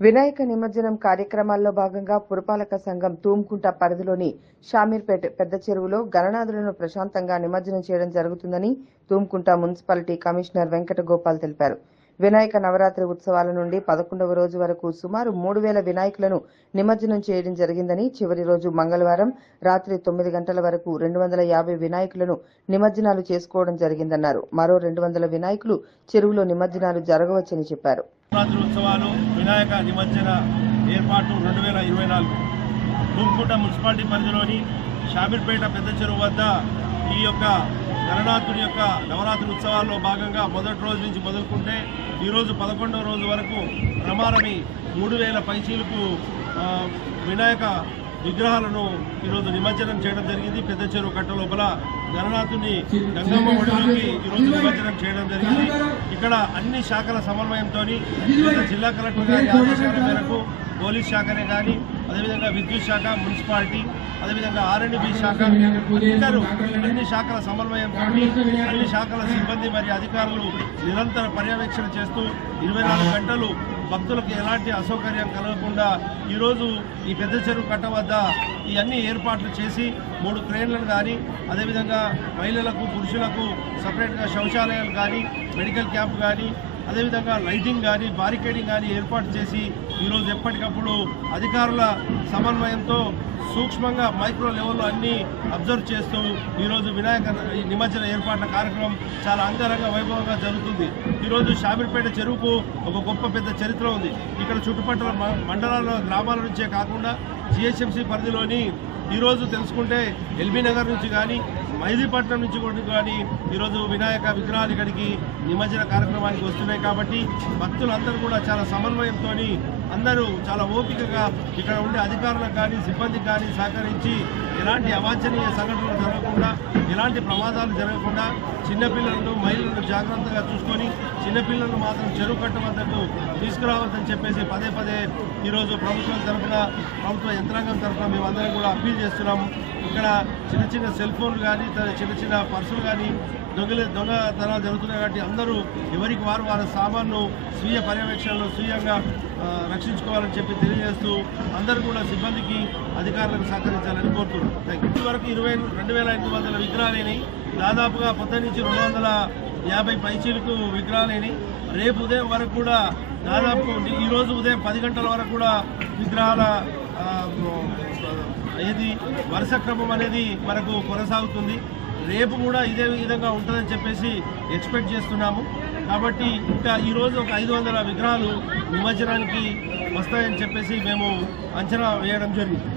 వినాయక నిమజ్జనం కార్యక్రమాల్లో భాగంగా పురపాలక సంఘం తూమ్కుంట పరిధిలోని షామీర్పేట్ పెద్ద చెరువులో గణనాథులను ప్రశాంతంగా నిమజ్జనం చేయడం జరుగుతుందని తూమ్కుంట మున్సిపాలిటీ కమిషనర్ వెంకట గోపాల్ తెలిపారు. వినాయక నవరాత్రి ఉత్సవాల నుండి పదకొండవ రోజు వరకు సుమారు మూడు వేల వినాయకులను నిమజ్జనం చేయడం జరిగిందని చివరి రోజు మంగళవారం రాత్రి తొమ్మిది గంటల వరకు రెండు వందల యాభై వినాయకులను నిమజ్జనాలు చేసుకోవడం జరిగిందన్నారు. మరో రెండు వందల వినాయకులు చెరువులో నిమజ్జనాలు జరగవచ్చని చెప్పారు. వినాయక నిమజ్జన ఏర్పాటు రెండు వేల ఇరవై నాలుగు. మున్సిపాలిటీ పరిధిలోని షామీర్పేట పెద్ద చెరువు వద్ద ఈ యొక్క గణనాథుడి యొక్క నవరాత్రి ఉత్సవాల్లో భాగంగా మొదటి రోజు నుంచి మొదలుకుంటే ఈరోజు పదకొండవ రోజు వరకు రమారమి మూడు వేల పైచీలకు వినాయక విగ్రహాలను ఈరోజు నిమజ్జనం చేయడం జరిగింది. పెద్ద చెరువు కట్ట లోపల గణనాథుని గంగమ్మ ఒడిలోకి ఈరోజు నిమజ్జనం చేయడం జరిగింది. ఇక్కడ అన్ని శాఖల సమన్వయంతో జిల్లా కలెక్టర్ గారి ఆదేశాల మేరకు పోలీస్ శాఖనే కానీ అదేవిధంగా విద్యుత్ శాఖ మున్సిపాలిటీ అదేవిధంగా ఆర్ఎండ్బి శాఖ అందరూ అన్ని శాఖల సమన్వయంతో అన్ని శాఖల సిబ్బంది మరియు అధికారులు నిరంతర పర్యవేక్షణ చేస్తూ ఇరవై నాలుగు గంటలు భక్తులకు ఎలాంటి అసౌకర్యం కలగకుండా ఈరోజు ఈ పెద్ద చెరువు కట్ట వద్ద ఈ అన్ని ఏర్పాట్లు చేసి మూడు క్రేన్లను కానీ అదేవిధంగా మహిళలకు పురుషులకు సపరేట్గా శౌచాలయాలు కానీ మెడికల్ క్యాంప్ కానీ అదేవిధంగా లైటింగ్ కానీ బారికేడింగ్ కానీ ఏర్పాటు చేసి ఈరోజు ఎప్పటికప్పుడు అధికారుల సమన్వయంతో సూక్ష్మంగా మైక్రో లెవెల్లో అన్నీ అబ్జర్వ్ చేస్తూ ఈరోజు వినాయక నిమజ్జన ఏర్పాట్ల కార్యక్రమం చాలా అంగరంగ వైభవంగా జరుగుతుంది. ఈరోజు షామీర్పేట చెరువుకు ఒక గొప్ప పెద్ద చరిత్ర ఉంది. ఇక్కడ చుట్టుపక్కల మ- మండలాల గ్రామాల నుంచే కాకుండా జిహెచ్ఎంసీ పరిధిలోని ఈరోజు తెలుసుకుంటే ఎల్బీ నగర్ నుంచి కానీ మైదీపట్నం నుంచి కూడా కానీ ఈరోజు వినాయక విగ్రహాలు ఇక్కడికి నిమజ్జన కార్యక్రమానికి వస్తున్నాయి కాబట్టి భక్తులందరూ కూడా చాలా సమన్వయంతో అందరూ చాలా ఓపికగా ఇక్కడ ఉండే అధికారులకు కానీ సిబ్బందికి కానీ సహకరించి ఎలాంటి అవాంఛనీయ సంఘటనలు జరగకుండా ఎలాంటి ప్రమాదాలు జరగకుండా చిన్నపిల్లలను మహిళలను జాగ్రత్తగా చూసుకొని చిన్నపిల్లలను మాత్రం చెరువు కట్ట వద్దకు తీసుకురావద్దని చెప్పేసి పదే పదే ఈరోజు ప్రభుత్వం తరఫున ప్రభుత్వ యంత్రాంగం తరఫున మేమందరం కూడా అప్పీల్ చేస్తున్నాము ఇక్కడ చిన్న చిన్న సెల్ ఫోన్లు కానీ కానీ చిన్న చిన్న పర్సులు కానీ దొంగలు దొంగతనాలు జరుగుతున్నాయి కాబట్టి అందరూ ఎవరికి వారు వారి సామాన్ను స్వీయ పర్యవేక్షణలో స్వీయంగా రక్షించుకోవాలని చెప్పి తెలియజేస్తూ అందరూ కూడా సిబ్బందికి అధికారులకు సహకరించాలని కోరుతున్నాను థ్యాంక్ వరకు ఇరవై రెండు వేల ఐదు వందల విగ్రహాలని దాదాపుగా పొద్దు నుంచి రెండు వందల యాభై పైచీలకు విగ్రహాలని రేపు ఉదయం వరకు కూడా దాదాపు ఈరోజు ఉదయం పది గంటల వరకు కూడా విగ్రహాల ఇది వరుస క్రమం అనేది మనకు కొనసాగుతుంది. రేపు కూడా ఇదే విధంగా ఉంటుందని చెప్పేసి ఎక్స్పెక్ట్ చేస్తున్నాము. కాబట్టి ఇంకా ఈరోజు ఒక ఐదు వందల విగ్రహాలు నిమజ్జనానికి వస్తాయని చెప్పేసి మేము అంచనా వేయడం జరిగింది.